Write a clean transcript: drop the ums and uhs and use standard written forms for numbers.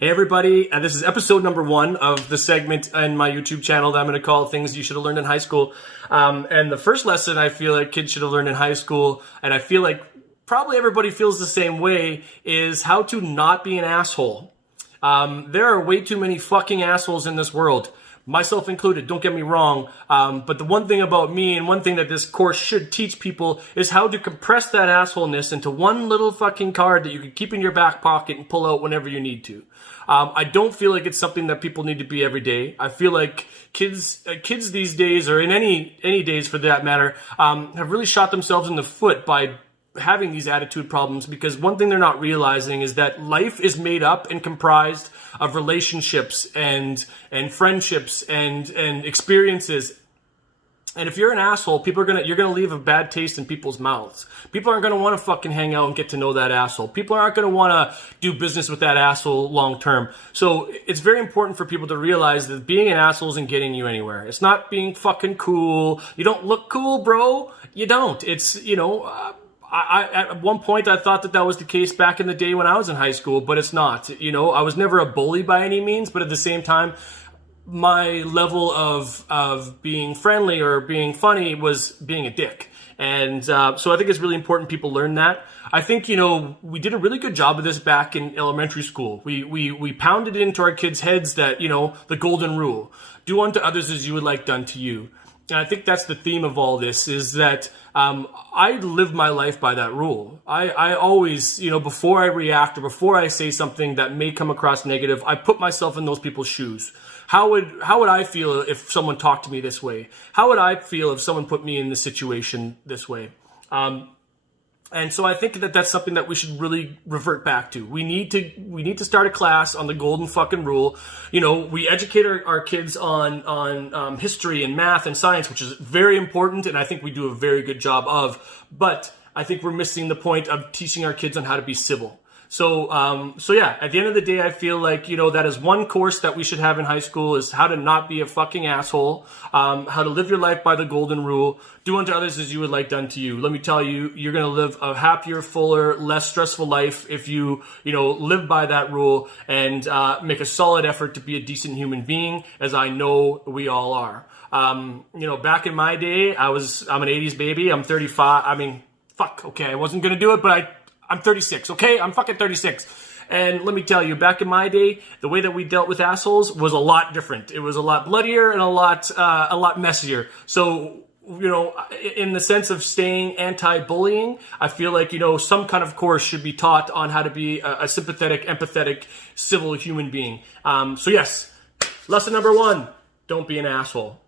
Hey everybody, this is episode number 1 of the segment in my YouTube channel that I'm going to call Things You Should Have Learned in High School. And the first lesson I feel like kids should have learned in high school, and I feel like probably everybody feels the same way, is how to not be an asshole. There are way too many fucking assholes in this world. Myself included, don't get me wrong, but the one thing about me and one thing that this course should teach people is how to compress that assholeness into one little fucking card that you can keep in your back pocket and pull out whenever you need to. I don't feel like it's something that people need to be every day. I feel like kids these days, or in any days for that matter, have really shot themselves in the foot by having these attitude problems, because one thing they're not realizing is that life is made up and comprised of relationships and friendships and experiences. And if you're an asshole, you're gonna leave a bad taste in people's mouths. People aren't gonna want to fucking hang out and get to know that asshole. People aren't gonna want to do business with that asshole long term. So it's very important for people to realize that being an asshole isn't getting you anywhere. It's not being fucking cool. You don't look cool, bro. You don't. It's, I at one point I thought that was the case back in the day when I was in high school, but it's not. I was never a bully by any means, but at the same time, my level of being friendly or being funny was being a dick. And so I think it's really important people learn that. I think, we did a really good job of this back in elementary school. We pounded it into our kids' heads that, the golden rule: do unto others as you would like done to you. And I think that's the theme of all this, is that I live my life by that rule. I always, before I react or before I say something that may come across negative, I put myself in those people's shoes. How would I feel if someone talked to me this way? How would I feel if someone put me in this situation this way? And so I think that that's something that we should really revert back to. We need to start a class on the golden fucking rule. We educate our kids on history and math and science, which is very important, and I think we do a very good job of. But I think we're missing the point of teaching our kids on how to be civil. So yeah, at the end of the day, I feel like, that is one course that we should have in high school, is how to not be a fucking asshole, how to live your life by the golden rule, do unto others as you would like done to you. Let me tell you, you're going to live a happier, fuller, less stressful life if you, live by that rule and make a solid effort to be a decent human being, as I know we all are. Back in my day, I'm an 80s baby. I'm 35. Okay, I wasn't going to do it, but I'm 36, okay? I'm fucking 36. And let me tell you, back in my day, the way that we dealt with assholes was a lot different. It was a lot bloodier and a lot messier. So, in the sense of staying anti-bullying, I feel like, some kind of course should be taught on how to be a sympathetic, empathetic, civil human being. So yes, lesson number 1, don't be an asshole.